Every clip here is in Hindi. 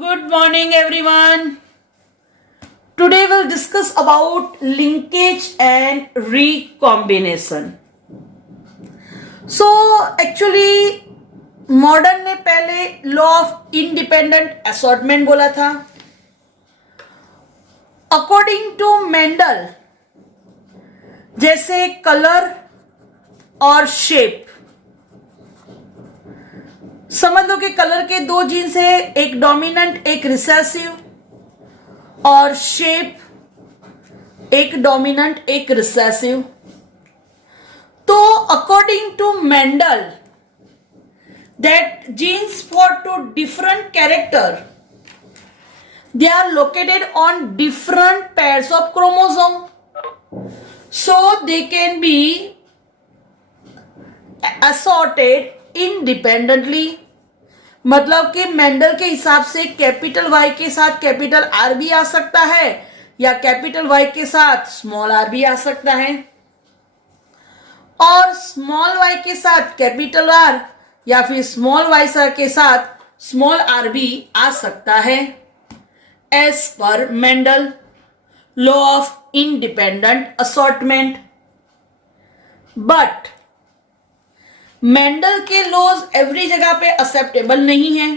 Good morning everyone. Today we'll discuss about linkage and recombination. So actually modern ने पहले लॉ ऑफ इंडिपेंडेंट असॉर्टमेंट बोला था. अकॉर्डिंग टू मेंडल जैसे कलर और शेप, समझ लो कि कलर के दो जीन्स है, एक डोमिनेंट एक रिसेसिव, और शेप एक डोमिनेंट एक रिसेसिव. तो according to Mendel that genes for two different character they are located on different pairs of chromosome, so they can be assorted independently. मतलब कि मेंडल के हिसाब से कैपिटल वाई के साथ कैपिटल आर भी आ सकता है या कैपिटल वाई के साथ स्मॉल आर भी आ सकता है, और स्मॉल वाई के साथ कैपिटल आर या फिर स्मॉल वाई के साथ स्मॉल आर भी आ सकता है, as per Mendel law of independent assortment. But Mendel के लॉज एवरी जगह पे एक्सेप्टेबल नहीं है.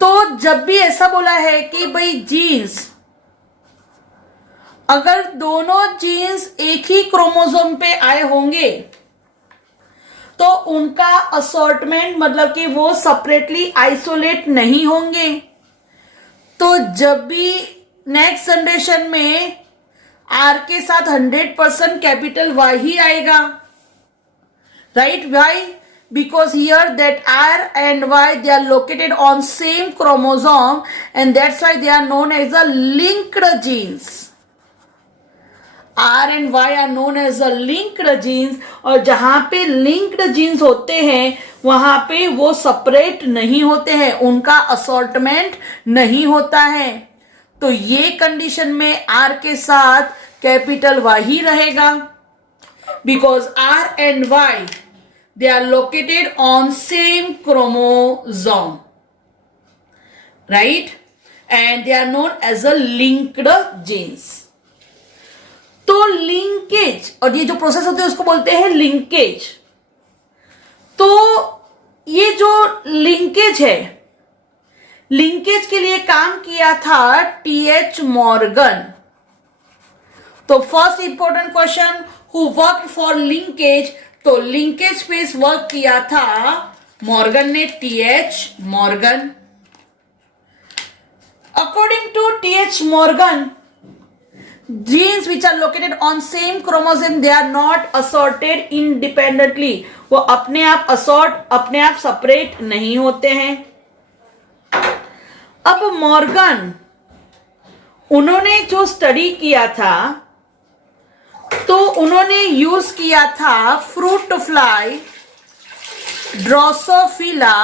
तो जब भी ऐसा बोला है कि भाई जीन्स, अगर दोनों जीन्स एक ही क्रोमोसोम पे आए होंगे तो उनका असॉर्टमेंट मतलब कि वो सेपरेटली आइसोलेट नहीं होंगे. तो जब भी नेक्स्ट जनरेशन में आर के साथ 100% कैपिटल वाई ही आएगा, right? Why? Because here that R and Y they are located on same chromosome and that's why they are known as a linked genes. R and Y are known as a linked genes, और जहां पे लिंक्ड जीन्स होते हैं वहां पे वो सेपरेट नहीं होते हैं, उनका असॉर्टमेंट नहीं होता है. तो ये कंडीशन में आर के साथ कैपिटल वाई ही रहेगा, because R and Y they are located on same chromosome, right? And they are known as a linked genes. तो लिंकेज, और ये जो प्रोसेस होते हैं उसको बोलते हैं लिंकेज. तो ये जो लिंकेज है, लिंकेज के लिए काम किया था टीएच मॉर्गन. तो first important question, who work for linkage, तो लिंकेज पे वर्क किया था मॉर्गन ने, T H Morgan. According to T H Morgan, genes which are located on same chromosome they are not assorted independently. वो अपने आप अपने आप सेपरेट नहीं होते हैं. अब मॉर्गन उन्होंने जो स्टडी किया था तो उन्होंने यूज किया था fruit fly, Drosophila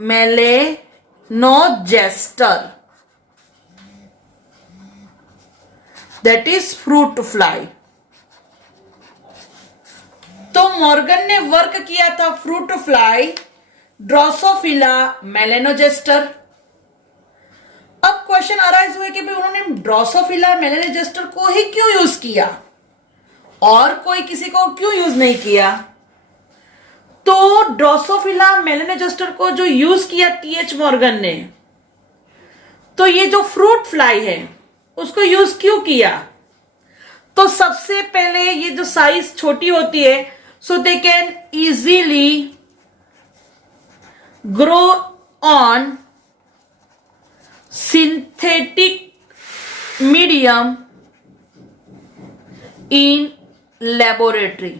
melanogaster, that is fruit fly. तो मॉर्गन ने वर्क किया था फ्रूट फ्लाई, ड्रोसोफिला, मेलेनोजेस्टर. अब क्वेश्चन अराइज हुए कि भाई उन्होंने ड्रोसोफिला मेलेनोजेस्टर को ही क्यों यूज किया और कोई किसी को क्यों यूज नहीं किया. तो ड्रोसोफिला मेलेनोजेस्टर को जो यूज किया टीएच मॉर्गन ने, तो ये जो फ्रूट फ्लाई है उसको यूज क्यों किया. तो सबसे पहले ये जो साइज छोटी होती है, so they can easily grow on synthetic medium in laboratory.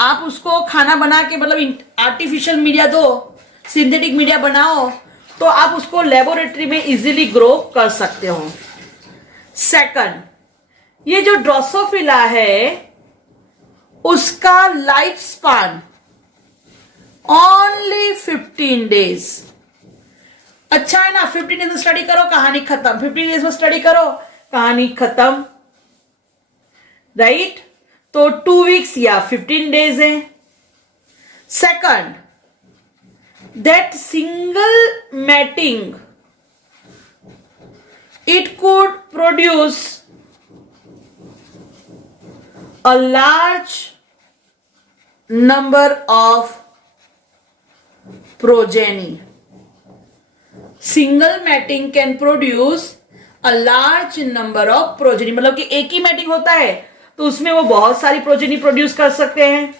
आप उसको खाना बना के मतलब आर्टिफिशियल मीडिया दो, सिंथेटिक मीडिया बनाओ, तो आप उसको लेबोरेटरी में इजीली ग्रो कर सकते हो. सेकंड, ये जो ड्रोसोफिला है उसका लाइफ स्पान ओनली 15 डेज. अच्छा है ना, 15 डेज में स्टडी करो, कहानी खत्म. 15 डेज में स्टडी करो, कहानी खत्म, राइट? तो 2 वीक्स या 15 डेज है. Second, that single mating, it could produce a large number of progeny. Single mating can produce a large number of progeny. मतलब कि एक ही मैटिंग होता है तो उसमें वो बहुत सारी प्रोजेनी प्रोड्यूस कर सकते हैं.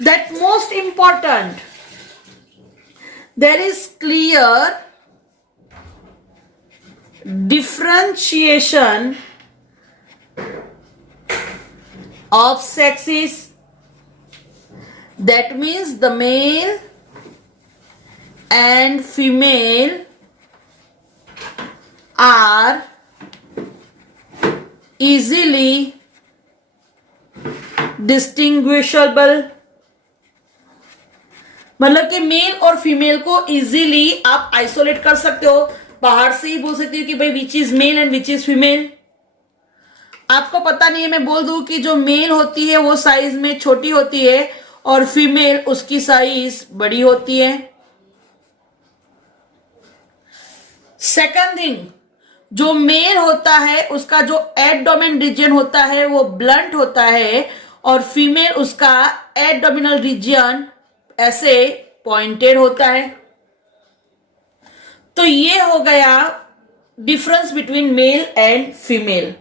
That most important, there is clear differentiation of sexes. That means the male and female are easily distinguishable. मतलब कि मेल और फीमेल को इजीली आप आइसोलेट कर सकते हो. बाहर से ही बोल सकते हो कि भाई which is male and which is female. आपको पता नहीं है, मैं बोल दूं कि जो मेल होती है वो साइज में छोटी होती है और फीमेल उसकी साइज बड़ी होती है. सेकंड थिंग, जो मेल होता है उसका जो एब्डोमेन रीजन होता है वो ब्लंट होता है और फीमेल उसका एब्डोमिनल रीजन ऐसे पॉइंटेड होता है. तो ये हो गया difference between male and female.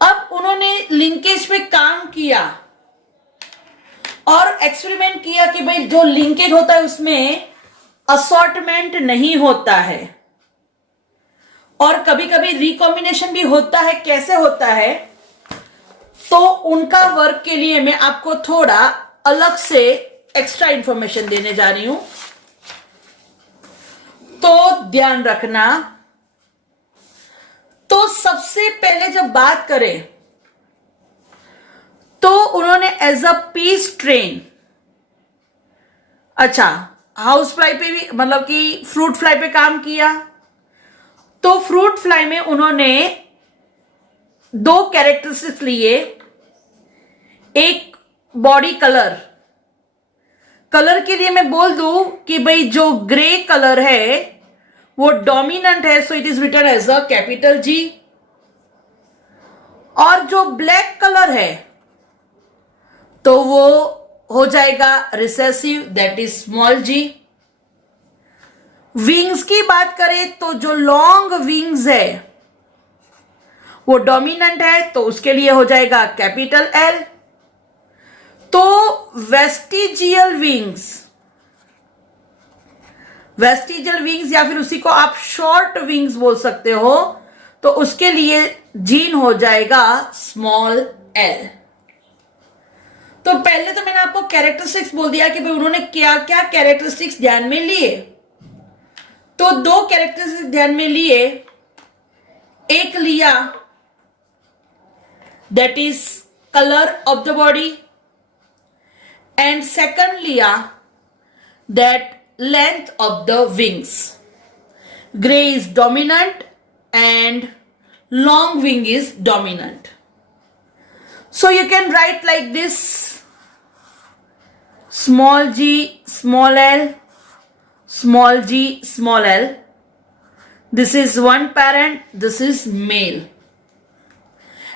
अब उन्होंने लिंकेज पे काम किया और एक्सपेरिमेंट किया कि भाई जो लिंकेज होता है उसमें असॉर्टमेंट नहीं होता है और कभी कभी रिकॉम्बिनेशन भी होता है. कैसे होता है, तो उनका वर्क के लिए मैं आपको थोड़ा अलग से एक्स्ट्रा इंफॉर्मेशन देने जा रही हूं, तो ध्यान रखना. तो सबसे पहले जब बात करें तो उन्होंने एज अ पीस ट्रेन, अच्छा हाउस फ्लाई पे भी मतलब कि फ्रूट फ्लाई पे काम किया. तो फ्रूट फ्लाई में उन्होंने दो कैरेक्टरिस्टिक्स लिए. एक बॉडी कलर, कलर के लिए मैं बोल दूं कि भाई जो ग्रे कलर है वो डोमिनेंट है, so it is written as a capital G. और जो ब्लैक कलर है तो वो हो जाएगा recessive, that is small G. Wings की बात करें तो जो लॉन्ग विंग्स है वो डोमिनेंट है तो उसके लिए हो जाएगा कैपिटल एल. तो वेस्टिजियल विंग्स या फिर उसी को आप शॉर्ट विंग्स बोल सकते हो, तो उसके लिए जीन हो जाएगा स्मॉल एल. तो पहले तो मैंने आपको कैरेक्टरिस्टिक्स बोल दिया कि भाई उन्होंने क्या क्या कैरेक्टरिस्टिक्स ध्यान में लिए. तो दो कैरेक्टरिस्टिक्स ध्यान में लिए. एक लिया that is colour of the body and second लिया that length of the wings. Gray is dominant and long wing is dominant. So you can write like this: small g, small l, small g, small l. This is one parent, this is male.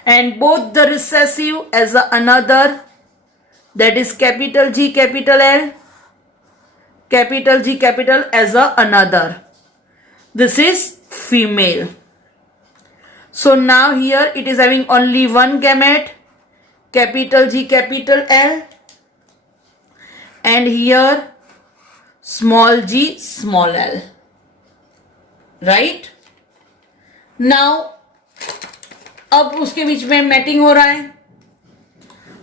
And both the recessive as another, that is capital G, capital L. Capital G, capital as another. This is female. So now here it is having only one gamete, capital G, capital L, and here small g, small l. Right? Now अब उसके बीच में मैटिंग हो रहा है.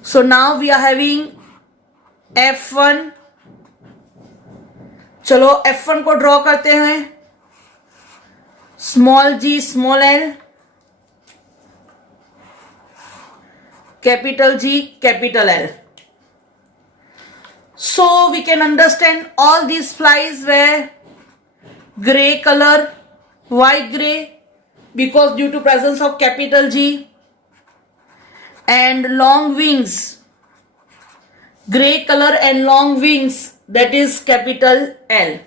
So now we are having F1. चलो F1 को ड्रॉ करते हैं. Small G, small L, capital G, capital L. So we can understand all these flies were gray color. Why gray? Because due to presence of capital G. And long wings, gray color and long wings, that is capital L.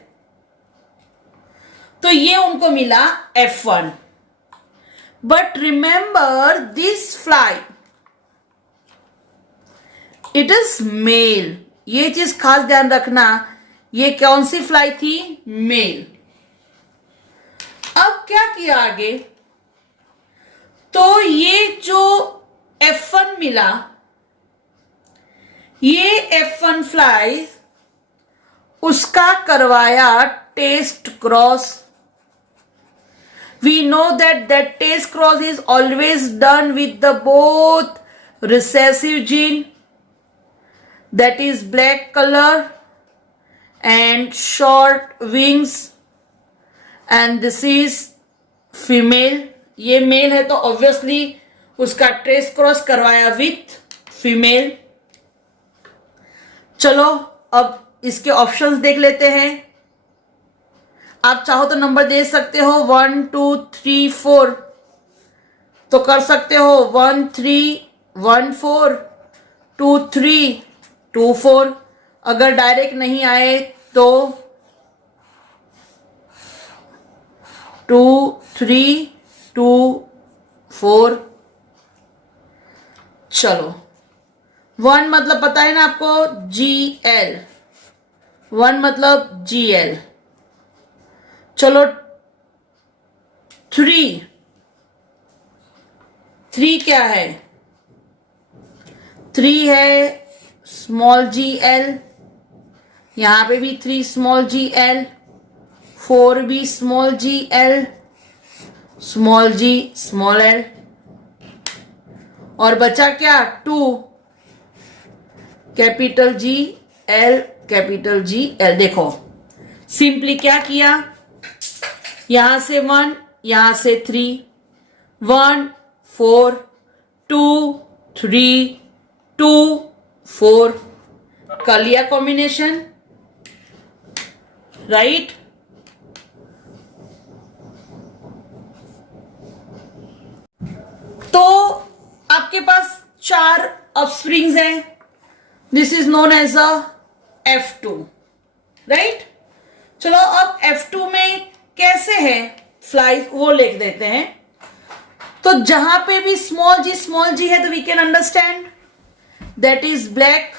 तो ये उनको मिला F1. But remember this fly, it is male. ये चीज खास ध्यान रखना, ये कौन सी फ्लाई थी? मेल. अब क्या किया आगे? तो ये जो F1 मिला, ये F1 फ्लाई उसका करवाया test cross. We know that test cross is always done with the both recessive gene, that is black color and short wings, and this is female. ये मेल है तो ऑब्वियसली उसका टेस्ट क्रॉस करवाया विथ फीमेल. चलो अब इसके ऑप्शंस देख लेते हैं. आप चाहो तो नंबर दे सकते हो 1 2 3 4, तो कर सकते हो 1 3 1 4 2 3 2 4. अगर डायरेक्ट नहीं आए तो 2 3 2 4. चलो 1 मतलब पता है ना आपको, GL. 1 मतलब GL. चलो 3 क्या है? 3 है स्मॉल GL, यहां पे भी 3 स्मॉल GL, 4 भी small GL, small G small L, और बचा क्या? 2 capital G L capital G L. देखो सिंपली क्या किया, यहां से 1, यहां से 3, 1 4 2 3 2 4 कर लिया कॉम्बिनेशन, राइट. तो आपके पास 4 ऑफस्प्रिंग्स हैं. This is known as a F2, right. चलो अब F2 में कैसे है फ्लाई वो लिख देते हैं. तो जहां पे भी स्मॉल जी है तो we can understand that is black.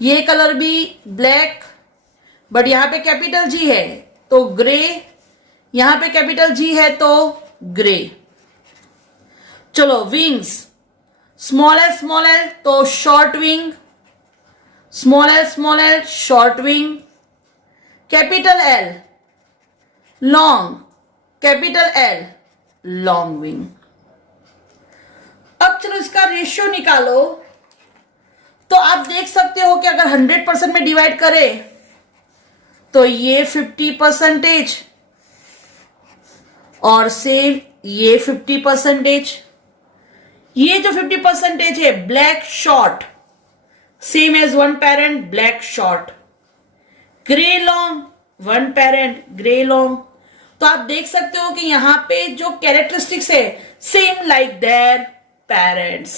ये कलर भी ब्लैक, बट यहां पे कैपिटल G है तो ग्रे, यहां पे कैपिटल G है तो ग्रे. चलो विंग्स, स्मॉल एल तो short wing, small L short wing, capital L long, capital L long wing. अब चलो इसका रेशियो निकालो. तो आप देख सकते हो कि अगर 100% में डिवाइड करें तो ये 50% और सेम ये 50%. ये जो 50% है black short, same as 1 parent black short. Grey long 1 parent grey long. तो आप देख सकते हो कि यहां पे जो कैरेक्टरिस्टिक्स है सेम लाइक देयर पेरेंट्स.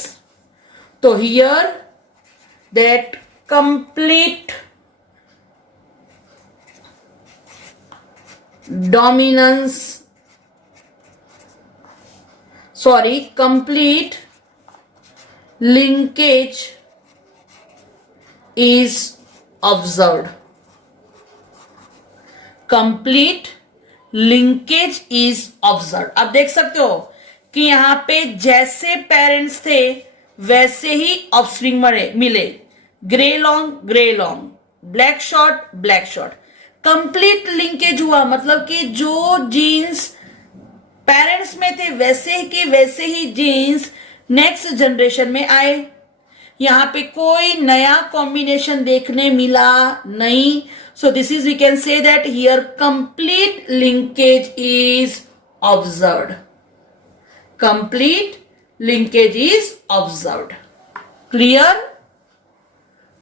तो here that complete dominance, complete linkage is observed. Complete linkage is observed. अब देख सकते हो कि यहां पे जैसे पेरेंट्स थे वैसे ही ऑफस्प्रिंग मिले. Grey long, black short. Complete linkage हुआ मतलब कि जो जीन्स पेरेंट्स में थे वैसे ही जीन्स नेक्स्ट जनरेशन में आए. यहां पे कोई नया कॉम्बिनेशन देखने मिला नहीं. So this is we can say that here complete linkage is observed. Complete linkage is observed. Clear?